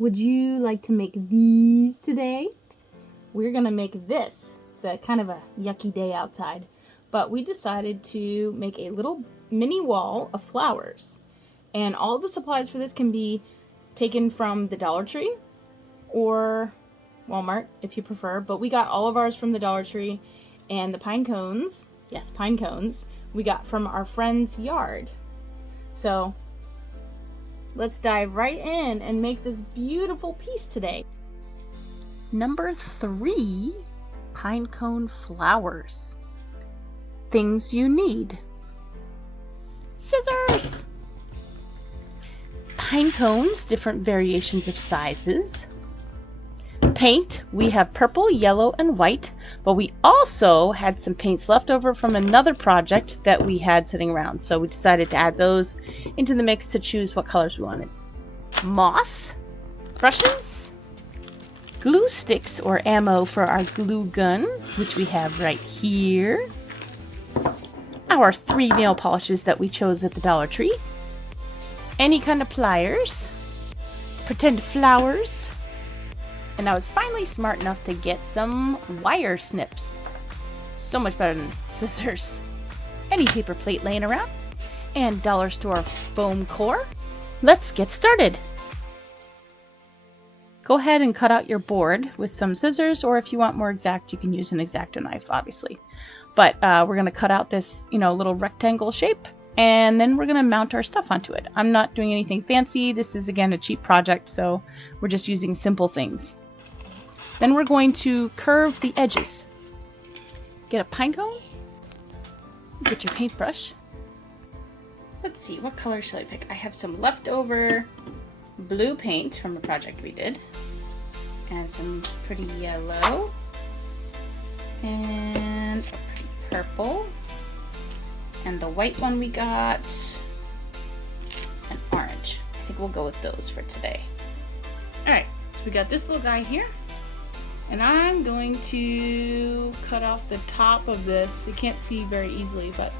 Would you like to make these today? We're gonna make this. It's a kind of a yucky day outside, but we decided to make a little mini wall of flowers. And all the supplies for this can be taken from the Dollar Tree or Walmart if you prefer, but we got all of ours from the Dollar Tree, and the pine cones, yes, pine cones, we got from our friend's yard. So let's dive right in and make this beautiful piece today. Number 3, pinecone flowers. Things you need: scissors, pine cones, different variations of sizes, paint. We have purple, yellow, and white, but we also had some paints left over from another project that we had sitting around, so we decided to add those into the mix to choose what colors we wanted. Moss, brushes, glue sticks or ammo for our glue gun, which we have right here, our 3 nail polishes that we chose at the Dollar Tree, any kind of pliers, pretend flowers, and I was finally smart enough to get some wire snips. So much better than scissors. Any paper plate laying around, and dollar store foam core. Let's get started. Go ahead and cut out your board with some scissors, or if you want more exact, you can use an X-Acto knife, obviously. But we're going to cut out this, little rectangle shape, and then we're going to mount our stuff onto it. I'm not doing anything fancy. This is, again, a cheap project, so we're just using simple things. Then we're going to curve the edges. Get a pine cone. Get your paintbrush. Let's see, what color shall I pick? I have some leftover blue paint from a project we did, and some pretty yellow, and a pretty purple, and the white one we got, and orange. I think we'll go with those for today. Alright, so we got this little guy here, and I'm going to cut off the top of this. You can't see very easily, but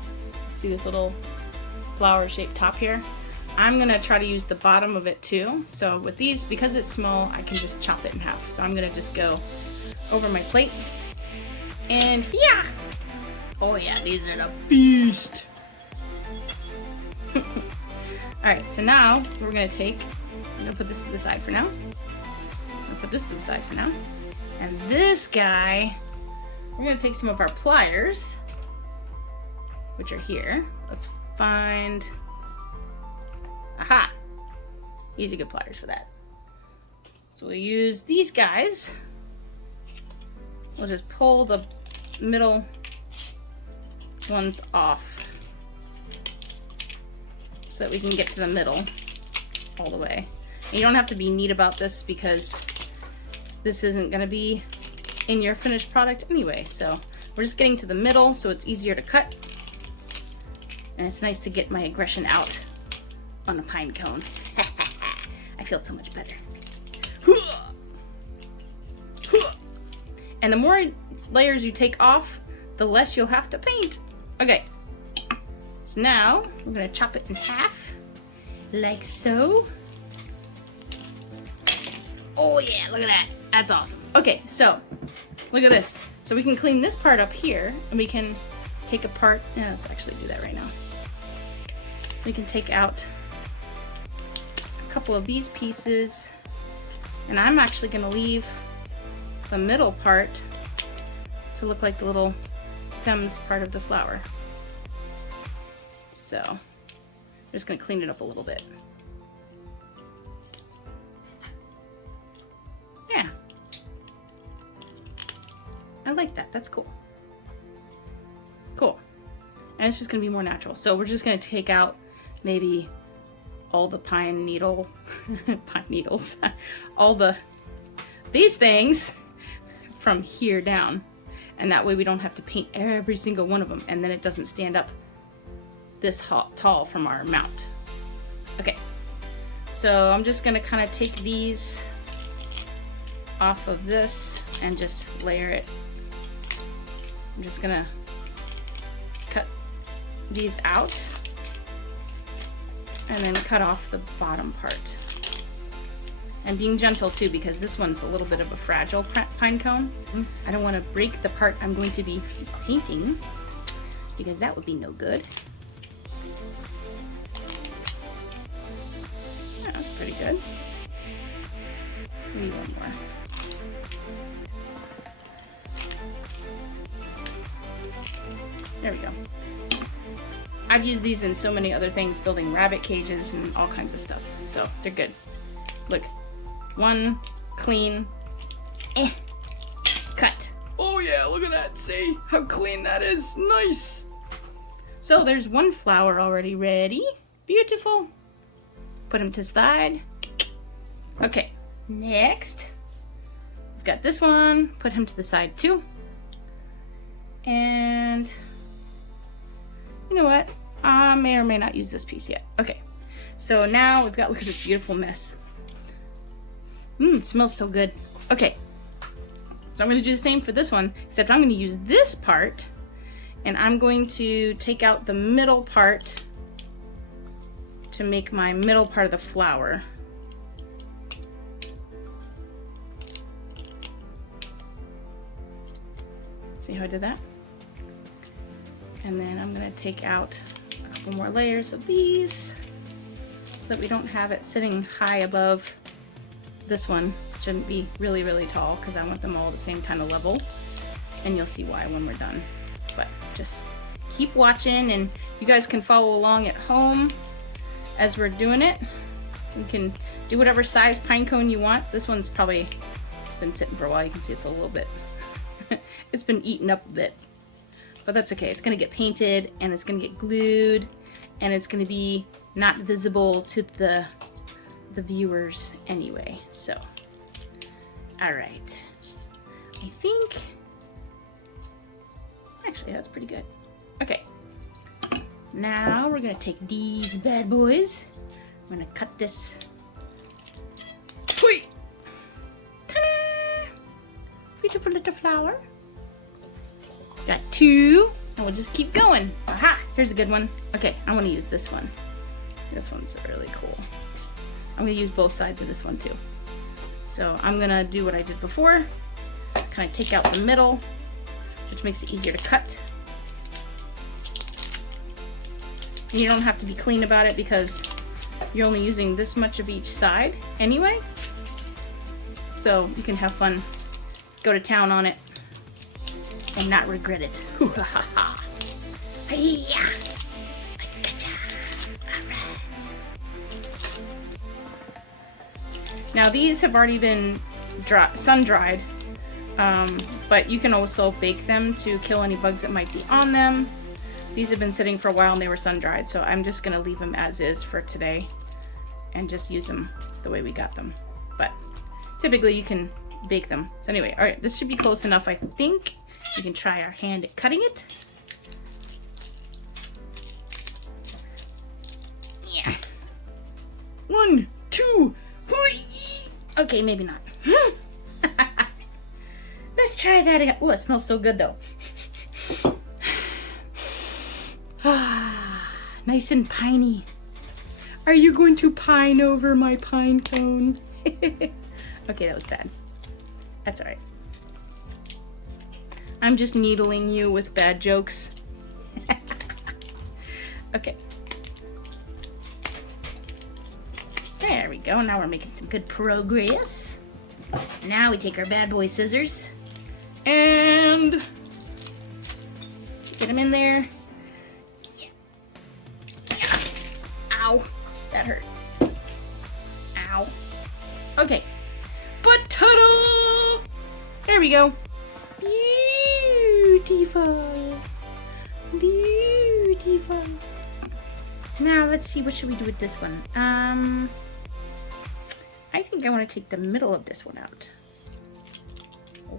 see this little flower shaped top here? I'm gonna try to use the bottom of it too. So with these, because it's small, I can just chop it in half. So I'm gonna just go over my plate. And yeah! Oh yeah, these are the beast! Alright, so now we're gonna I'm gonna put this to the side for now. I'm gonna put this to the side for now. And this guy, we're gonna take some of our pliers, which are here. Let's find, aha! These are good pliers for that. So we'll use these guys. We'll just pull the middle ones off so that we can get to the middle all the way. And you don't have to be neat about this because this isn't going to be in your finished product anyway. So we're just getting to the middle so it's easier to cut. And it's nice to get my aggression out on a pine cone. I feel so much better. And the more layers you take off, the less you'll have to paint. Okay, so now we're gonna chop it in half, like so. Oh yeah, look at that. That's awesome. Okay, so look at this. So we can clean this part up here, and we can take apart, let's actually do that right now. We can take out a couple of these pieces, and I'm actually gonna leave the middle part to look like the little stems part of the flower. So I'm just gonna clean it up a little bit. Yeah, I like that. That's cool. Cool. And it's just gonna be more natural. So we're just gonna take out maybe all the pine needles, all these things from here down. And that way we don't have to paint every single one of them, and then it doesn't stand up this tall from our mount. Okay, so I'm just gonna kind of take these off of this and just layer it. I'm just gonna cut these out and then cut off the bottom part. And being gentle too, because this one's a little bit of a fragile pine cone. I don't want to break the part I'm going to be painting, because that would be no good. Yeah, that's pretty good. Maybe one more. There we go. I've used these in so many other things, building rabbit cages and all kinds of stuff, so they're good. Look, one, clean, cut. Oh yeah, look at that, see how clean that is, nice. So there's one flower already ready, beautiful. Put him to side. Okay, next, we've got this one, put him to the side too. And you know what? I may or may not use this piece yet. Okay, so now we've got, look at this beautiful mess. It smells so good. Okay, so I'm gonna do the same for this one, except I'm gonna use this part and I'm going to take out the middle part to make my middle part of the flower. See how I did that? And then I'm gonna take out a couple more layers of these so that we don't have it sitting high above this one. Shouldn't be really, really tall because I want them all the same kind of level. And you'll see why when we're done. But just keep watching and you guys can follow along at home as we're doing it. You can do whatever size pine cone you want. This one's probably been sitting for a while. You can see it's a little bit, it's been eaten up a bit. But that's okay. It's going to get painted and it's going to get glued and it's going to be not visible to the viewers anyway. So, all right. I think, actually that's pretty good. Okay. Now we're going to take these bad boys. I'm going to cut this. Hui! Ta-da! Beautiful little flower. Got two, and we'll just keep going. Aha! Here's a good one. Okay, I want to use this one. This one's really cool. I'm going to use both sides of this one too. So I'm going to do what I did before. Kind of take out the middle, which makes it easier to cut. And you don't have to be clean about it because you're only using this much of each side anyway. So you can have fun, go to town on it, and not regret it. Hi-ya! I gotcha! Alright. Now these have already been sun-dried, but you can also bake them to kill any bugs that might be on them. These have been sitting for a while and they were sun-dried, so I'm just going to leave them as is for today and just use them the way we got them. But typically you can bake them. So anyway, alright, this should be close enough, I think. We can try our hand at cutting it. Yeah. 1, 2, 3. Okay, maybe not. Let's try that again. Oh, it smells so good though. Nice and piney. Are you going to pine over my pine cone? Okay, that was bad. That's alright. I'm just needling you with bad jokes. Okay. There we go. Now we're making some good progress. Now we take our bad boy scissors and get them in there. Yeah. Yeah. Ow. That hurt. Ow. Okay. But ta-da! There we go. Beautiful. Beautiful. Now let's see, what should we do with this one? I think I want to take the middle of this one out.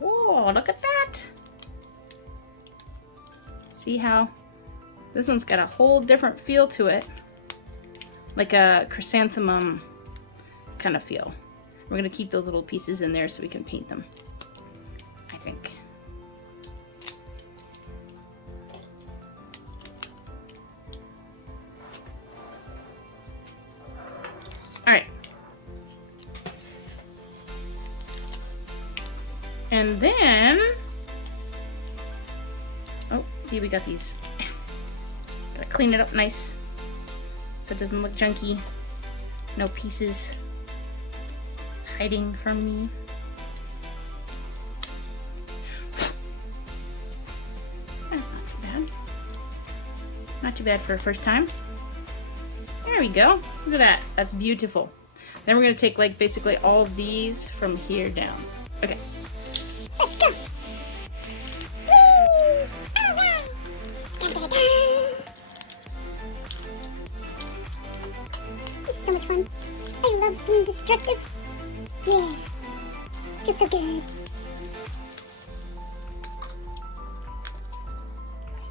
Oh, look at that. See how this one's got a whole different feel to it. Like a chrysanthemum kind of feel. We're going to keep those little pieces in there so we can paint them, I think. Alright. And then, oh, see, we got these. Gotta clean it up nice so it doesn't look junky. No pieces hiding from me. That's not too bad. Not too bad for a first time. There we go. Look at that. That's beautiful. Then we're going to take like basically all of these from here down. Okay. Let's go. Woo! All right. Dun, dun, dun. This is so much fun. I love being destructive. Yeah. Feels so good.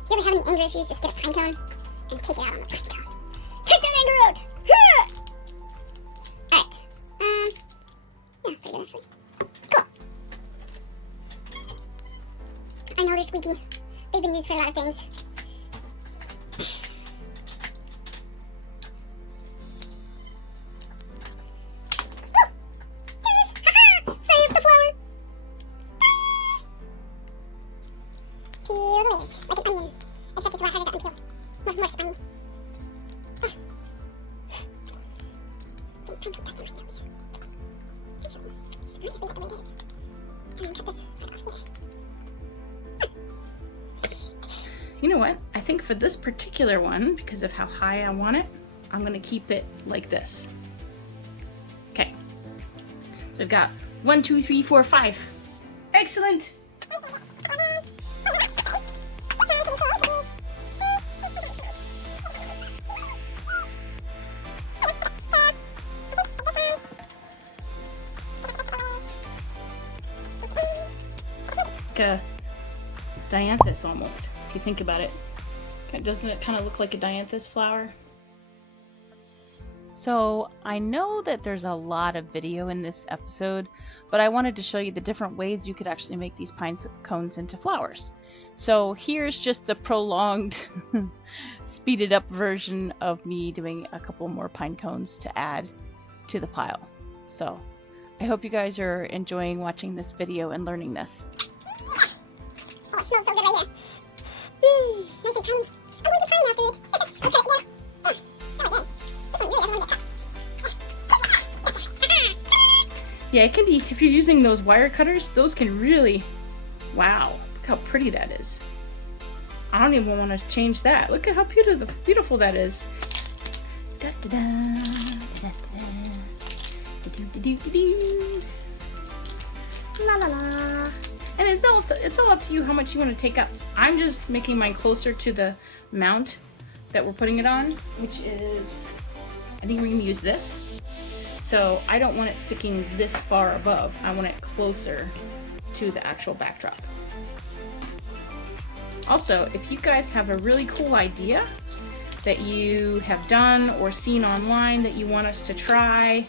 If you ever have any anger issues, just get a pine cone and take it out on the pine cone. Take that anger out! Alright. Yeah, pretty good actually. Cool. I know they're squeaky. They've been used for a lot of things. More spiny. You know what? I think for this particular one, because of how high I want it, I'm going to keep it like this. Okay. So I've got 1, 2, 3, 4, 5. Excellent! A dianthus almost, if you think about it. Doesn't it kind of look like a dianthus flower? So I know that there's a lot of video in this episode, but I wanted to show you the different ways you could actually make these pine cones into flowers. So here's just the prolonged, speeded up version of me doing a couple more pine cones to add to the pile. So I hope you guys are enjoying watching this video and learning this. Oh, it smells so good right here. Nice and tiny. I'm going to pine after it. Okay, yeah. This one really doesn't want to get cut. Yeah, it can be, if you're using those wire cutters, those can really, wow, look how pretty that is. I don't even want to change that. Look at how beautiful that is. La la la. And it's all up to you how much you want to take up. I'm just making mine closer to the mount that we're putting it on, which is, I think we're going to use this. So I don't want it sticking this far above. I want it closer to the actual backdrop. Also, if you guys have a really cool idea that you have done or seen online that you want us to try,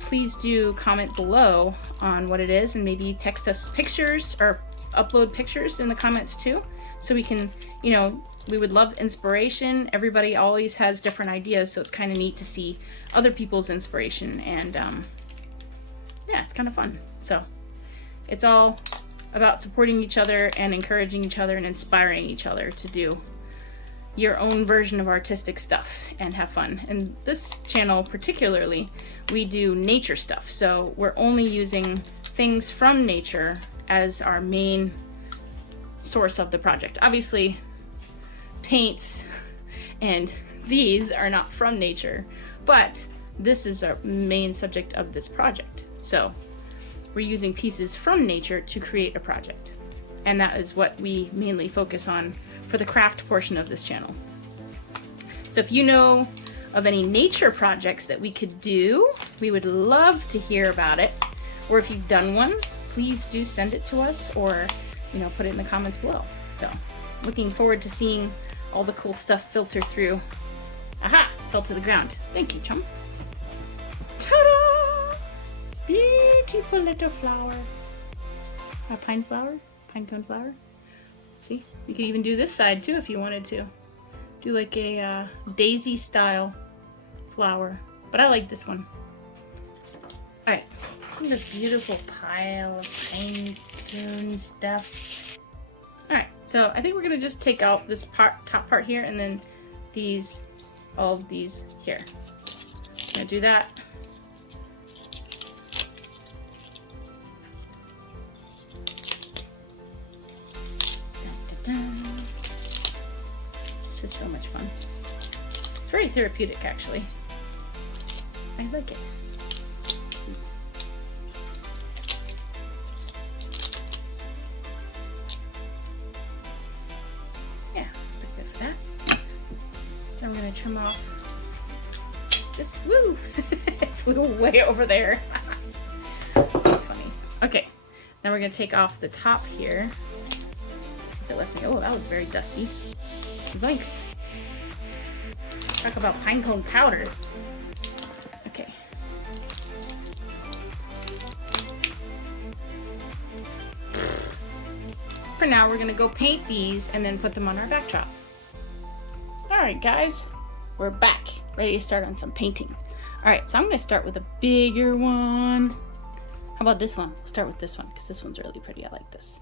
please do comment below on what it is and maybe text us pictures or upload pictures in the comments too, so we can, you know, we would love inspiration. Everybody always has different ideas, so it's kind of neat to see other people's inspiration, and yeah, it's kind of fun. So it's all about supporting each other and encouraging each other and inspiring each other to do your own version of artistic stuff and have fun. And this channel particularly, we do nature stuff, so we're only using things from nature as our main source of the project. Obviously paints and these are not from nature, but this is our main subject of this project. So we're using pieces from nature to create a project, and that is what we mainly focus on for the craft portion of this channel. So if you know of any nature projects that we could do, we would love to hear about it. Or if you've done one, please do send it to us, or, you know, put it in the comments below. So looking forward to seeing all the cool stuff filter through. Aha! Fell to the ground. Thank you, chum. Ta-da! Beautiful little flower. A pine flower? Pinecone flower? See? You could even do this side too if you wanted to. Do like a daisy style flower. But I like this one. Alright. Look at this beautiful pile of pinecone stuff. Alright, so I think we're going to just take out this top part here and then all of these here. I'm going to do that. Dun, dun, dun. This is so much fun. It's very therapeutic, actually. I like it. Yeah, pretty good for that. Then we're going to trim off this. Woo! It flew way over there. That's funny. Okay, now we're going to take off the top here. That lets me. Oh, that was very dusty. Zoinks! Talk about pinecone powder. Okay. For now, we're gonna go paint these and then put them on our backdrop. Alright guys, we're back. Ready to start on some painting. Alright, so I'm gonna start with a bigger one. How about this one? We'll start with this one because this one's really pretty. I like this.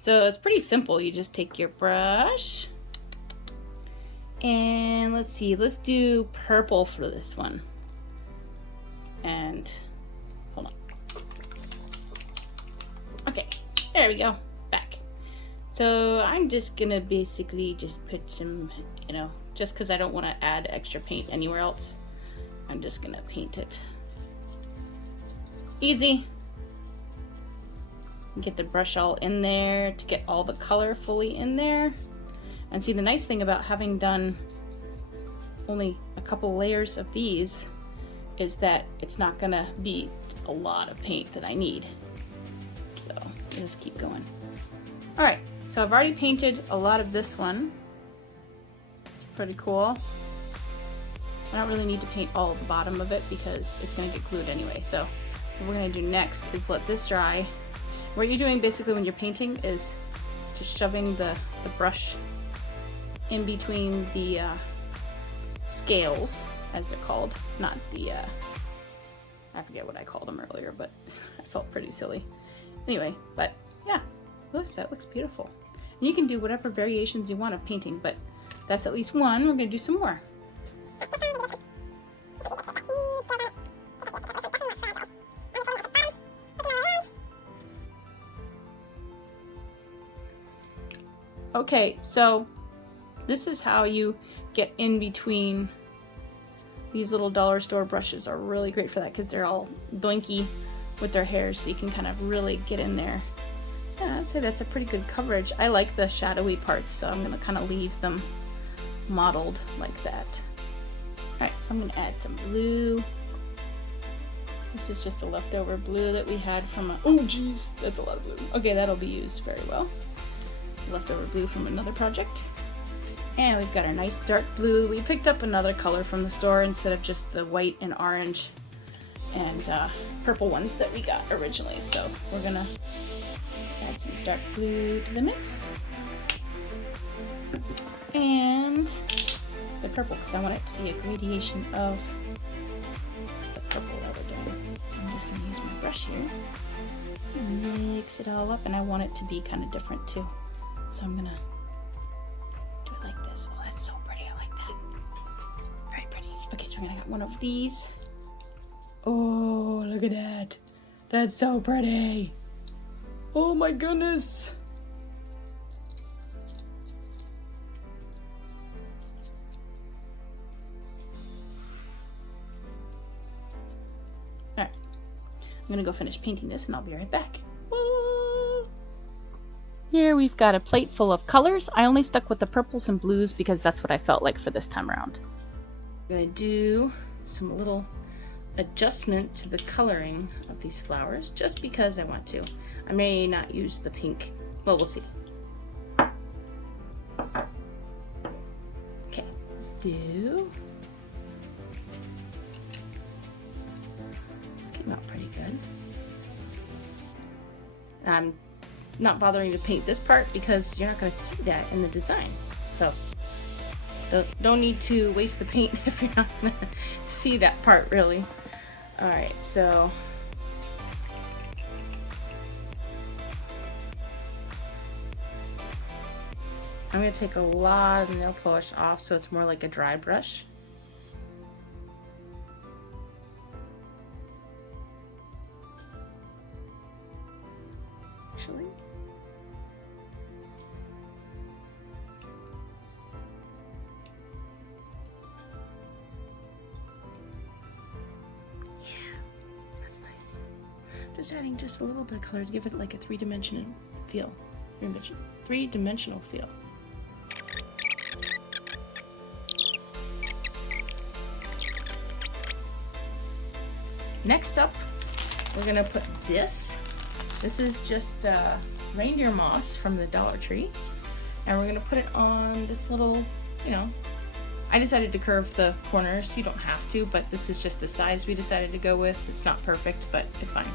So it's pretty simple. You just take your brush and let's see, let's do purple for this one. And hold on. Okay, there we go. Back. So I'm just gonna basically just put some, just because I don't want to add extra paint anywhere else, I'm just gonna paint it. Easy. Get the brush all in there to get all the color fully in there. And see, the nice thing about having done only a couple layers of these is that it's not gonna be a lot of paint that I need. So we'll just keep going. All right, so I've already painted a lot of this one. It's pretty cool. I don't really need to paint all of the bottom of it because it's gonna get glued anyway. So what we're gonna do next is let this dry. What you're doing basically when you're painting is just shoving the brush in between the scales, as they're called. Not the, I forget what I called them earlier, but I felt pretty silly. Anyway, but yeah, that looks beautiful. And you can do whatever variations you want of painting, but that's at least one. We're gonna do some more. Okay, so this is how you get in between. These little dollar store brushes are really great for that because they're all blinky with their hairs, so you can kind of really get in there. Yeah, I'd say that's a pretty good coverage. I like the shadowy parts, so I'm going to kind of leave them modeled like that. Alright, so I'm going to add some blue. This is just a leftover blue that we had from a... Oh, geez, that's a lot of blue. Okay, that'll be used very well. Leftover blue from another project. And we've got a nice dark blue. We picked up another color from the store instead of just the white and orange and purple ones that we got originally. So we're gonna add some dark blue to the mix. And the purple, because I want it to be a gradation of the purple that we're doing. So I'm just gonna use my brush here and mix it all up, and I want it to be kind of different too. So I'm gonna do it like this. Oh, that's so pretty. I like that. Very pretty. Okay, so we're gonna get one of these. Oh, look at that. That's so pretty. Oh my goodness. Alright. I'm gonna go finish painting this and I'll be right back. Here we've got a plate full of colors. I only stuck with the purples and blues because that's what I felt like for this time around. I'm going to do some little adjustment to the coloring of these flowers just because I want to. I may not use the pink. Well, we'll see. Okay, let's do... This came out pretty good. Not bothering to paint this part because you're not going to see that in the design. So don't need to waste the paint if you're not going to see that part really. Alright, so I'm going to take a lot of nail polish off so it's more like a dry brush. Actually. Just adding just a little bit of color to give it like a three-dimensional feel. Three-dimensional feel. Next up, we're gonna put this. This is just reindeer moss from the Dollar Tree, and we're gonna put it on this little, you know. I decided to curve the corners. You don't have to, but this is just the size we decided to go with. It's not perfect, but it's fine.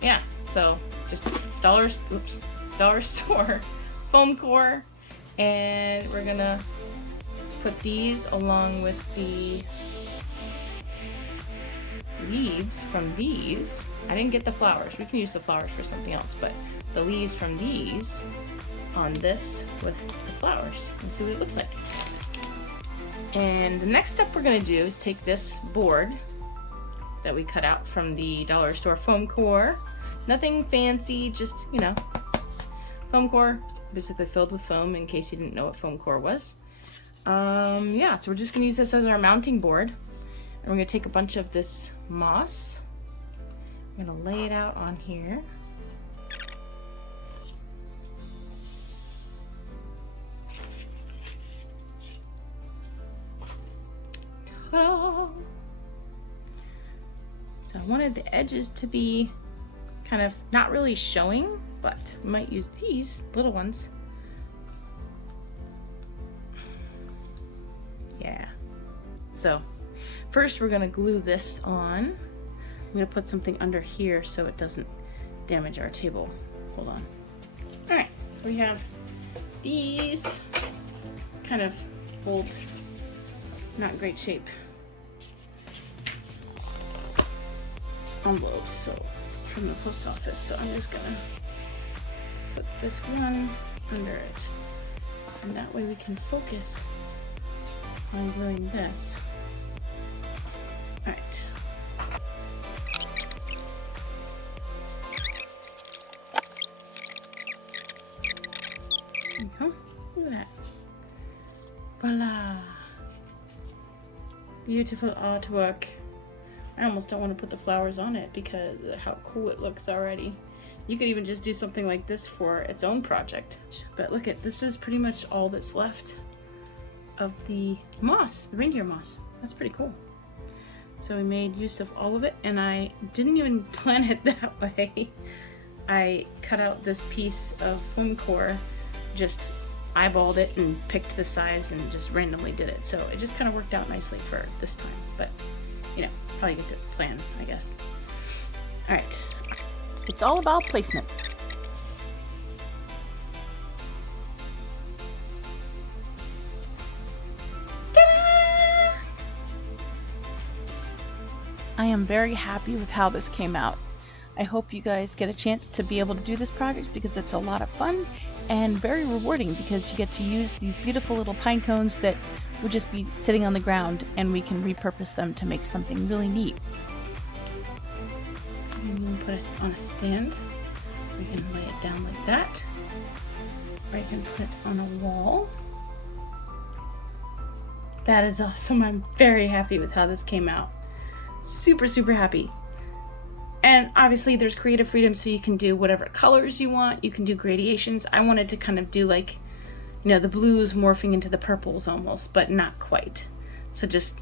Yeah, so just dollar store foam core, and we're gonna put these along with the leaves from these. I didn't get the flowers. We can use the flowers for something else, but the leaves from these on this with the flowers and see what it looks like. And the next step we're gonna do is take this board that we cut out from the dollar store foam core. Nothing fancy, just, you know, foam core, basically filled with foam in case you didn't know what foam core was. Yeah, so we're just gonna use this as our mounting board. And we're gonna take a bunch of this moss. I'm gonna lay it out on here. Ta-da! So I wanted the edges to be kind of not really showing, but we might use these little ones. Yeah. So first we're gonna glue this on. I'm gonna put something under here so it doesn't damage our table. Hold on. All right, so we have these kind of old, not great shape envelopes, so from the post office. So I'm just gonna put this one under it, and that way we can focus on gluing this. All right. There you go. Look at that. Voila! Beautiful artwork. I almost don't want to put the flowers on it because of how cool it looks already. You could even just do something like this for its own project. But look at, this is pretty much all that's left of the moss, the reindeer moss. That's pretty cool. So we made use of all of it, and I didn't even plan it that way. I cut out this piece of foam core, just eyeballed it and picked the size and just randomly did it. So it just kind of worked out nicely for this time, but you know, probably get to plan, I guess. All right. It's all about placement. Ta-da! I am very happy with how this came out. I hope you guys get a chance to be able to do this project because it's a lot of fun and very rewarding because you get to use these beautiful little pine cones that would just be sitting on the ground, and we can repurpose them to make something really neat. And we can put it on a stand. We can lay it down like that. Or you can put it on a wall. That is awesome. I'm very happy with how this came out. Super, super happy. And obviously there's creative freedom, so you can do whatever colors you want. You can do gradations. I wanted to kind of do like, you know, the blues morphing into the purples almost, but not quite. So just,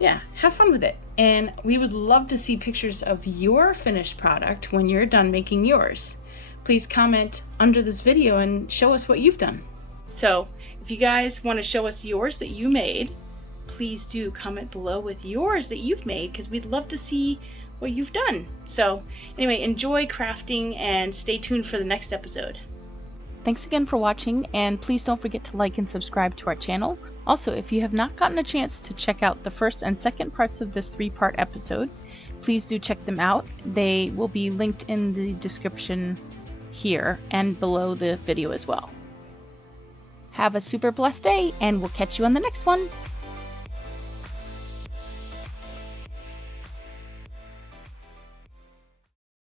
yeah, have fun with it. And we would love to see pictures of your finished product when you're done making yours. Please comment under this video and show us what you've done. So if you guys want to show us yours that you made, please do comment below with yours that you've made, because we'd love to see what you've done. So anyway, enjoy crafting and stay tuned for the next episode. Thanks again for watching, and please don't forget to like and subscribe to our channel. Also, if you have not gotten a chance to check out the first and second parts of this 3-part episode, please do check them out. They will be linked in the description here and below the video as well. Have a super blessed day, and we'll catch you on the next one.